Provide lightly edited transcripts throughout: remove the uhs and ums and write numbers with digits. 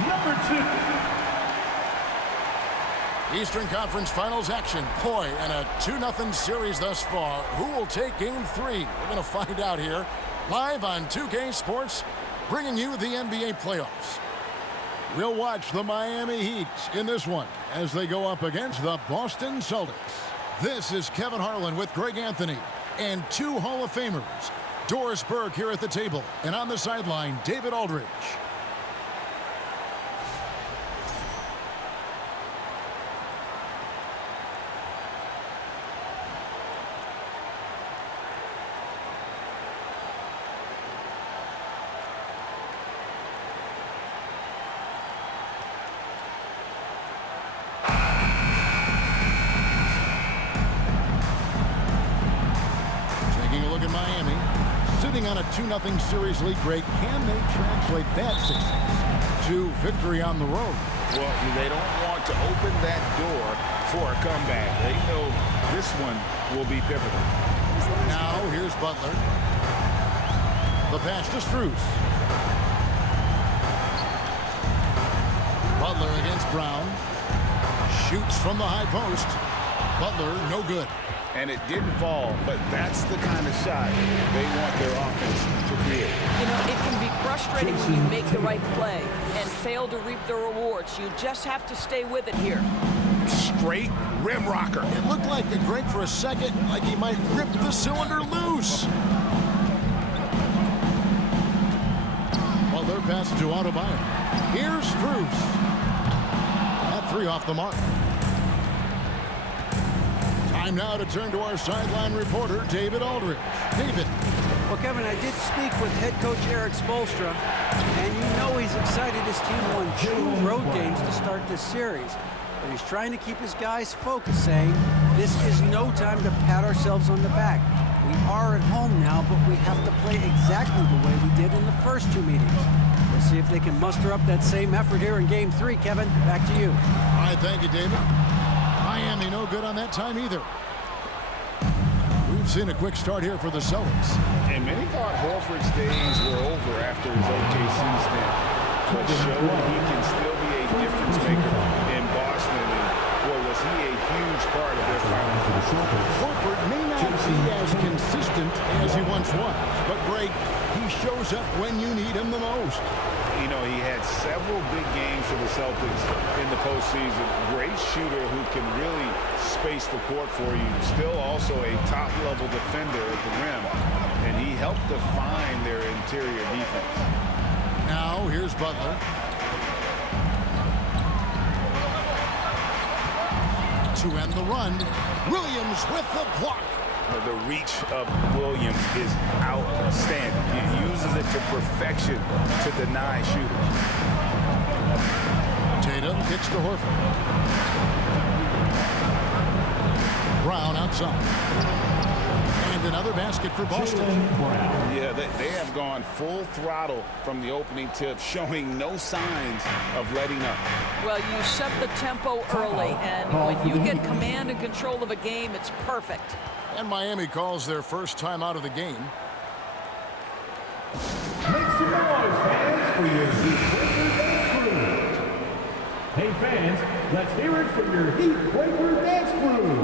Number 2. Eastern Conference Finals action. Boy, and a 2-0 series thus far. Who will take Game 3? We're going to find out here. Live on 2K Sports, bringing you the NBA playoffs. We'll watch the Miami Heat in this one as they go up against the Boston Celtics. This is Kevin Harlan with Greg Anthony and 2 Hall of Famers. Doris Burke here at the table, and on the sideline, David Aldridge. Miami, sitting on a 2-0 series lead, Greg. Can they translate that success to victory on the road? Well, they don't want to open that door for a comeback. They know this one will be pivotal. Now, here's Butler. The pass to Strus. Butler against Brown. Shoots from the high post. Butler, no good. And it didn't fall, but that's the kind of shot they want their offense to create. You know, it can be frustrating when you make the right play and fail to reap the rewards. You just have to stay with it here. Straight rim rocker. It looked like a Greg for a second, like he might rip the cylinder loose. Butler passes to Adebayo. Here's Strus. That 3 off the mark. Time now to turn to our sideline reporter, David Aldridge. David. Well, Kevin, I did speak with head coach Eric Spoelstra, and you know he's excited his team won 2 road games to start this series. But he's trying to keep his guys focused, saying this is no time to pat ourselves on the back. We are at home now, but we have to play exactly the way we did in the first 2 meetings. We'll see if they can muster up that same effort here in Game 3. Kevin, back to you. All right, thank you, David. Miami no good on that time either. We've seen a quick start here for the Celtics. And many thought Horford's days were over after his OKC stint, but showed he can still be a difference maker in Boston. And boy, was he a huge part of their finals for the Celtics. Horford may not be as consistent as he once was, but Greg, he shows up when you need him the most. You know, he had several big games for the Celtics in the postseason. Great shooter who can really space the court for you. Still also a top-level defender at the rim. And he helped define their interior defense. Now, here's Butler. To end the run, Williams with the block. The reach of Williams is outstanding. He uses it to perfection to deny shooters. Tatum kicks to Horford. Brown outside. And another basket for Boston. Yeah, they have gone full throttle from the opening tip, showing no signs of letting up. Well, you set the tempo early, and when you get command and control of a game, it's perfect. And Miami calls their first time out of the game. Make some noise, fans, for your Heat Quaker Dance Crew. Hey, fans, let's hear it for your Heat Quaker Dance Crew.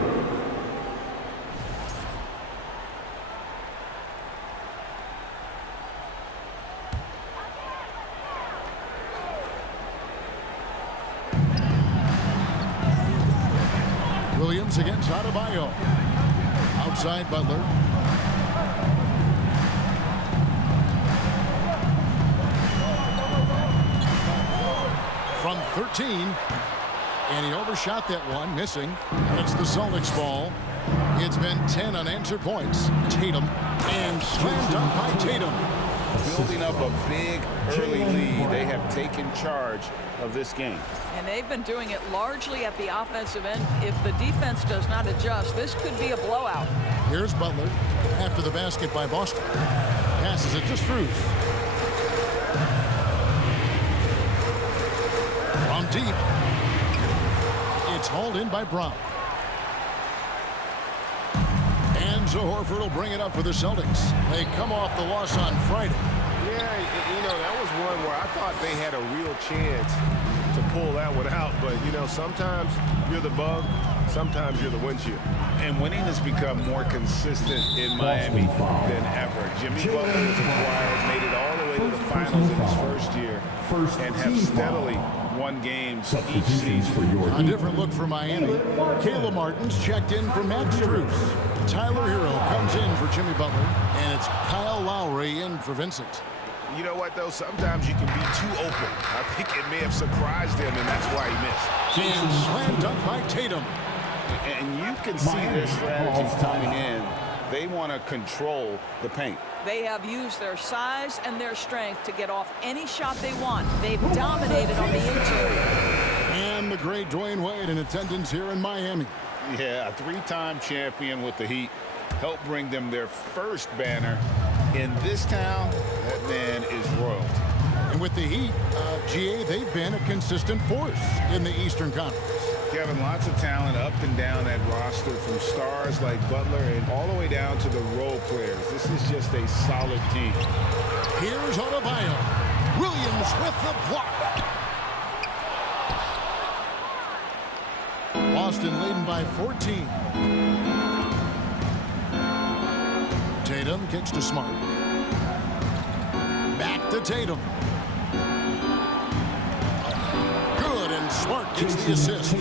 Williams against Adebayo. Outside Butler. From 13. And he overshot that one, missing. And it's the Celtics ball. It's been 10 unanswered points. Tatum. And slam dunk by Tatum. Building up a big early lead. They have taken charge of this game. And they've been doing it largely at the offensive end. If the defense does not adjust, this could be a blowout. Here's Butler after the basket by Boston. Passes it to Strus. From deep. It's hauled in by Brown. And so Horford will bring it up for the Celtics. They come off the loss on Friday. Yeah, you know, that was one where I thought they had a real chance to pull that one out. But, you know, sometimes you're the bug, sometimes you're the windshield. And winning has become more consistent in Miami than ever. Jimmy Butler was acquired, made it all the way to the finals in his first year, and have steadily won games each season. A different look for Miami. Kayla Martin's checked in for Max Strus. Tyler Hero comes in for Jimmy Butler, and it's Kyle Lowry in for Vincent. You know what, though? Sometimes you can be too open. I think it may have surprised him, and that's why he missed. And slam dunk by Tatum. And you can see their strategy coming in. They want to control the paint. They have used their size and their strength to get off any shot they want. They've dominated on the interior. And the great Dwayne Wade in attendance here in Miami. Yeah, a three-time champion with the Heat. Helped bring them their first banner. In this town, that man is royalty. And with the Heat, GA, they've been a consistent force in the Eastern Conference. Kevin, lots of talent up and down that roster, from stars like Butler and all the way down to the role players. This is just a solid team. Here's Adebayo. Williams with the block. Boston leading by 14. Tatum kicks to Smart. Back to Tatum. Good, and Smart gets the assist.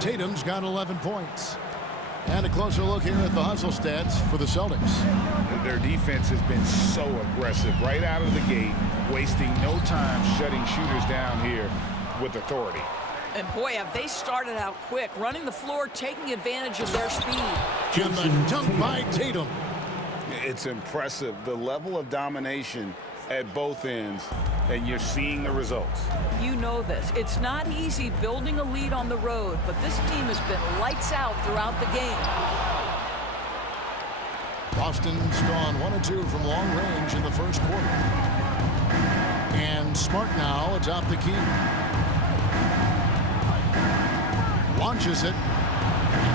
Tatum's got 11 points. And a closer look here at the hustle stats for the Celtics. Their defense has been so aggressive right out of the gate, wasting no time shutting shooters down here with authority. And boy, have they started out quick, running the floor, taking advantage of their speed. And the dunk by Tatum. It's impressive, the level of domination at both ends, and you're seeing the results. You know this. It's not easy building a lead on the road, but this team has been lights out throughout the game. Boston's gone 1 of 2 from long range in the first quarter. And Smart now atop the key. Launches it.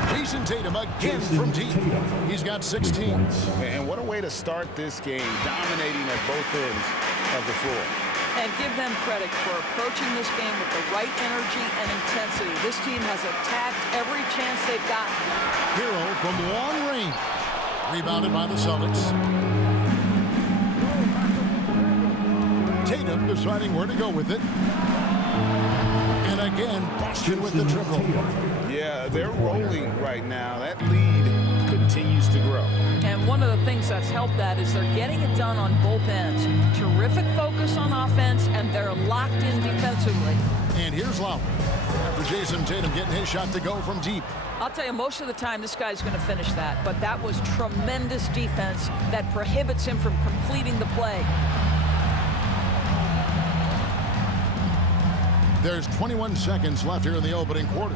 Jason Tatum again from deep. He's got 16. And what a way to start this game, dominating at both ends of the floor. And give them credit for approaching this game with the right energy and intensity. This team has attacked every chance they've gotten. Hero from long range. Rebounded by the Celtics. Tatum deciding where to go with it. And again, Boston with the triple. Yeah, they're rolling right now. That lead continues to grow. And one of the things that's helped that is they're getting it done on both ends. Terrific focus on offense, and they're locked in defensively. And here's Lowry. After Jason Tatum getting his shot to go from deep. I'll tell you, most of the time this guy's going to finish that, but that was tremendous defense that prohibits him from completing the play. There's 21 seconds left here in the opening quarter.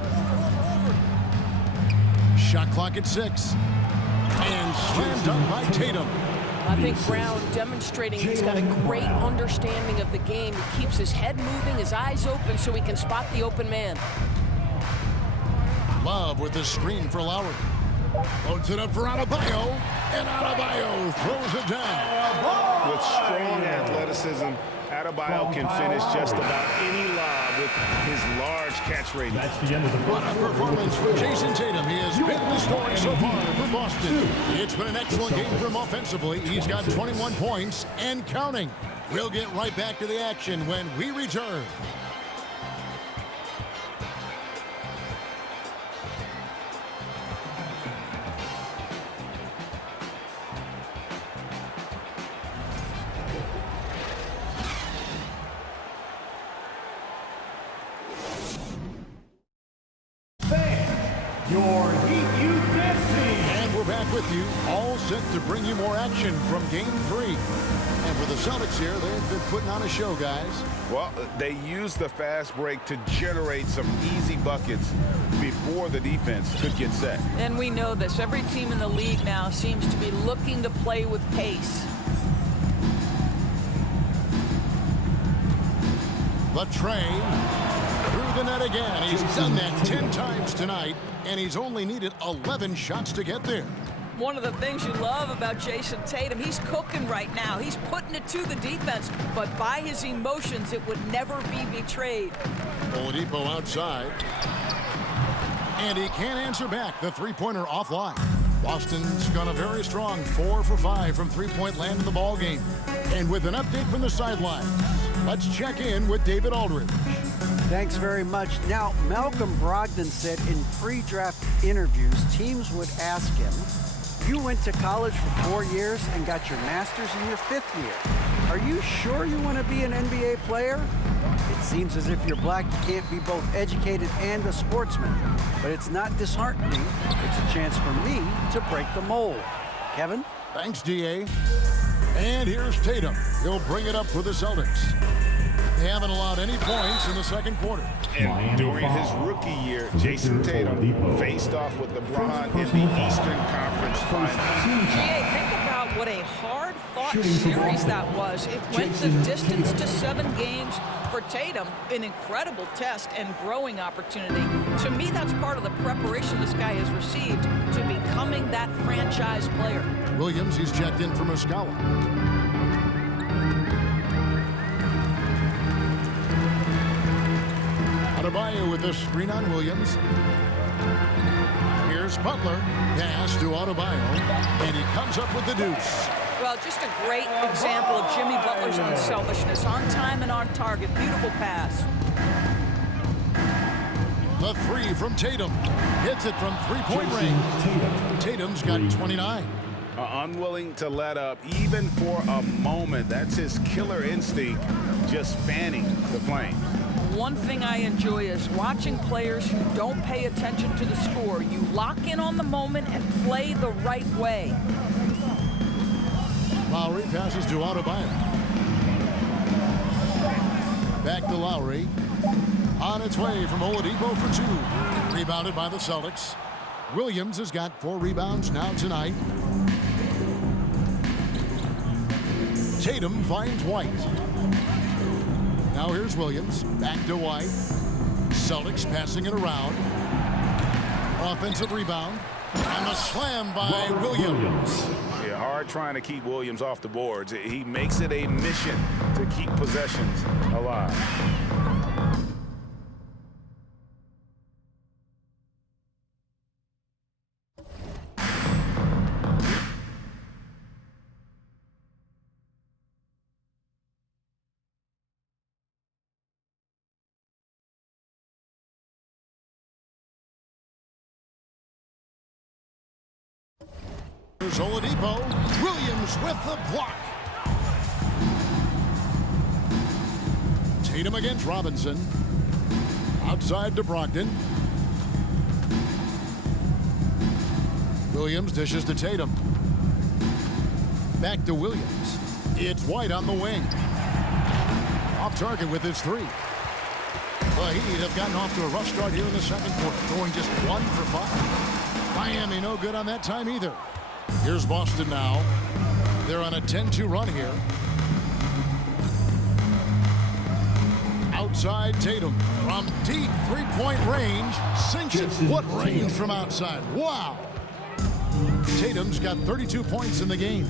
Shot clock at 6. And slam dunk by Tatum. I think Brown demonstrating he's got a great understanding of the game. He keeps his head moving, his eyes open so he can spot the open man. Love with the screen for Lowry. Loads it up for Adebayo. And Adebayo throws it down. With strong athleticism, Adebayo can finish just about any lob with his large catch rating. That's the end of the What a performance for Jason Tatum. He has been the story so far for Boston. It's been an excellent game for him offensively. He's got 21 points and counting. We'll get right back to the action when we return. Your Heat Youth Dance Team. And we're back with you, all set to bring you more action from Game 3. And for the Celtics here, they've been putting on a show, guys. Well, they used the fast break to generate some easy buckets before the defense could get set. And we know this. Every team in the league now seems to be looking to play with pace. The train through the net again. He's done that 10 times tonight, and he's only needed 11 shots to get there. One of the things you love about Jason Tatum, he's cooking right now. He's putting it to the defense, but by his emotions, it would never be betrayed. Oladipo outside. And he can't answer back. The three-pointer offline. Boston's gone a very strong 4 for 5 from three-point land in the ball game. And with an update from the sidelines, let's check in with David Aldridge. Thanks very much. Now, Malcolm Brogdon said in pre-draft interviews, teams would ask him, you went to college for 4 years and got your master's in your 5th year. Are you sure you want to be an NBA player? It seems as if you're black, you can't be both educated and a sportsman. But it's not disheartening. It's a chance for me to break the mold. Kevin? Thanks, DA. And here's Tatum. He'll bring it up for the Celtics. They haven't allowed any points in the second quarter. And during his rookie year, Jason Tatum faced off with LeBron in the Eastern Conference Finals. GA, think about what a hard-fought series that was. It went the distance to 7 games. For Tatum, an incredible test and growing opportunity. To me, that's part of the preparation this guy has received to becoming that franchise player. Williams, he's checked in for Muscala. Adebayo with the screen on Williams. Here's Butler. Pass to Adebayo. And he comes up with the deuce. Well, just a great example of Jimmy Butler's unselfishness. On time and on target. Beautiful pass. The three from Tatum. Hits it from three-point range. Tatum's got 29. Unwilling to let up even for a moment. That's his killer instinct, just fanning the flame. One thing I enjoy is watching players who don't pay attention to the score. You lock in on the moment and play the right way. Lowry passes to Adebayo. Back to Lowry. On its way from Oladipo for 2. Rebounded by the Celtics. Williams has got 4 rebounds now tonight. Tatum finds White. Now here's Williams. Back to White. Celtics passing it around. Offensive rebound. And a slam by Williams. Yeah, hard trying to keep Williams off the boards. He makes it a mission to keep possessions alive. Here's Oladipo. Williams with the block. Tatum against Robinson. Outside to Brogdon. Williams dishes to Tatum. Back to Williams. It's White on the wing. Off target with his 3. The Heat have gotten off to a rough start here in the second quarter, going just 1 for 5. Miami no good on that time either. Here's Boston now. They're on a 10-2 run here. Outside Tatum from deep three-point range. Sinks it. What range from outside. Wow. Tatum's got 32 points in the game.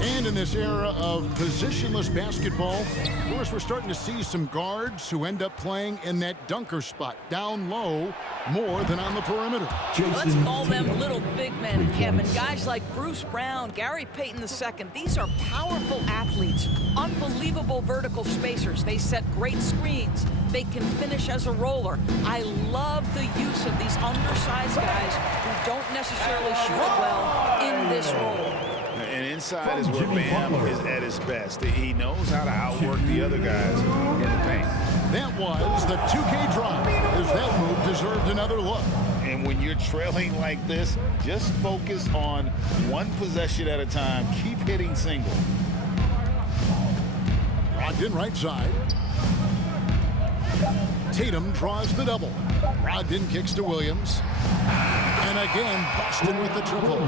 And in this era of positionless basketball, of course, we're starting to see some guards who end up playing in that dunker spot, down low, more than on the perimeter. Let's call them little big men, Kevin. Guys like Bruce Brown, Gary Payton II. These are powerful athletes, unbelievable vertical spacers. They set great screens. They can finish as a roller. I love the use of these undersized guys who don't necessarily shoot it well in this role. And inside is where Bam is at his best. He knows how to outwork the other guys in the paint. That was the 2K drive, as that move deserved another look. And when you're trailing like this, just focus on one possession at a time. Keep hitting singles. Brogdon right side. Tatum draws the double. Brogdon kicks to Williams. And again, Boston with the triple.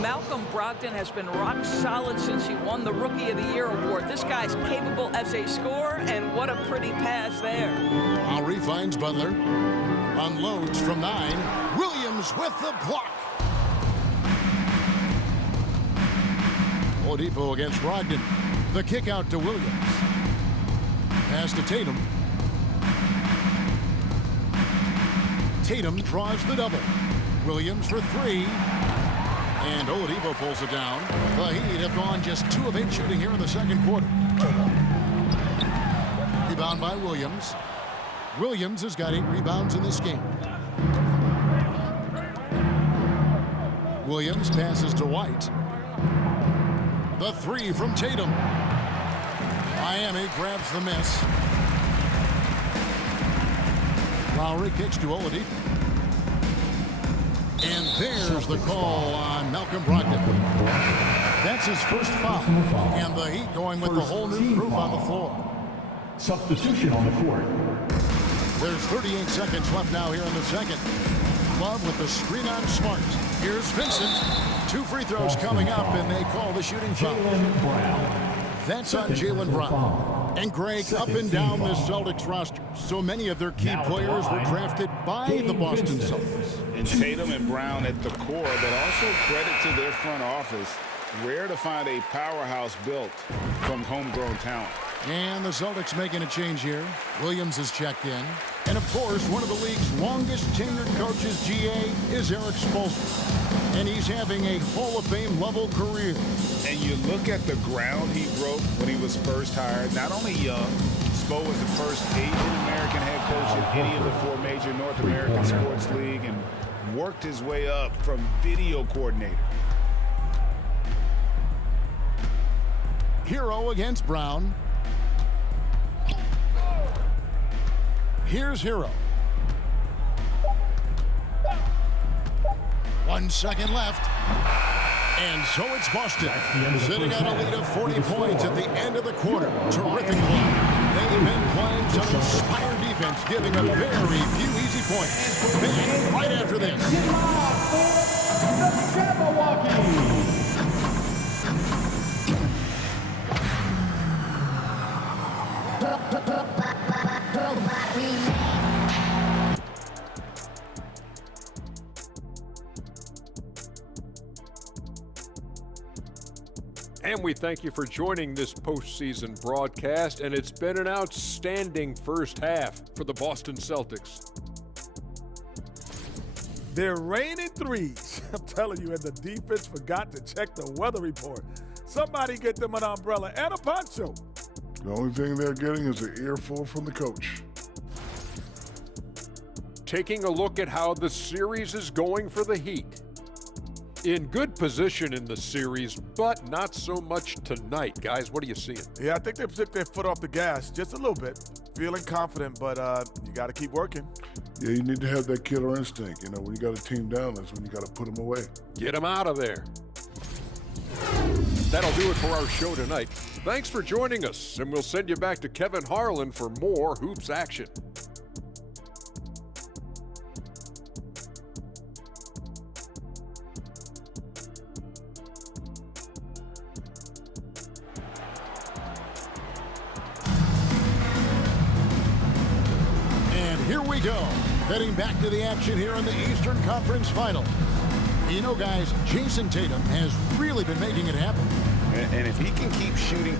Malcolm Brogdon has been rock solid since he won the Rookie of the Year award. This guy's capable as a scorer, and what a pretty pass there. Lowry finds Butler. Unloads from 9. Williams with the block. Oladipo against Brogdon. The kick out to Williams. Pass to Tatum. Tatum draws the double. Williams for three. And Oladipo pulls it down. The Heat have gone just 2 of 8 shooting here in the second quarter. Rebound by Williams. Williams has got 8 rebounds in this game. Williams passes to White. The three from Tatum. Miami grabs the miss. Lowry kicks to Oladipo. And there's the call on Malcolm Brogdon. That's his first foul. And the Heat going with the whole new group on the floor. Substitution on the court. There's 38 seconds left now here in the second. Love with the screen on Smart. Here's Vincent. 2 free throws coming up, and they call the shooting foul. That's on Jaylen Brown. And Greg, up and down the Celtics roster, so many of their key players were drafted by the Boston Celtics. And Tatum and Brown at the core, but also credit to their front office. Rare to find a powerhouse built from homegrown talent. And the Celtics making a change here. Williams is checked in. And of course, one of the league's longest tenured coaches, GA, is Eric Spoelstra. And he's having a Hall of Fame level career. And you look at the ground he broke when he was first hired. Not only young, Spo was the first Asian American head coach in any of the 4 major North American sports league and worked his way up from video coordinator. Hero against Brown. Here's Hero. 1 second left. And so it's Boston, sitting on a lead of 40 points at the end of the quarter. Terrific play. They've been playing some inspired defense, giving them very few easy points. Back right after this. And we thank you for joining this postseason broadcast, and it's been an outstanding first half for the Boston Celtics. They're raining threes. I'm telling you, and the defense forgot to check the weather report. Somebody get them an umbrella and a poncho. The only thing they're getting is an earful from the coach. Taking a look at how the series is going for the Heat. In good position in the series, but not so much tonight. Guys, what are you seeing? Yeah, I think they've took their foot off the gas just a little bit. Feeling confident, but you got to keep working. Yeah, you need to have that killer instinct. You know, when you got a team down, that's when you got to put them away. Get them out of there. That'll do it for our show tonight. Thanks for joining us, and we'll send you back to Kevin Harlan for more Hoops action. Here we go, heading back to the action here in the Eastern Conference Final. You know, guys, Jason Tatum has really been making it happen. And if he can keep shooting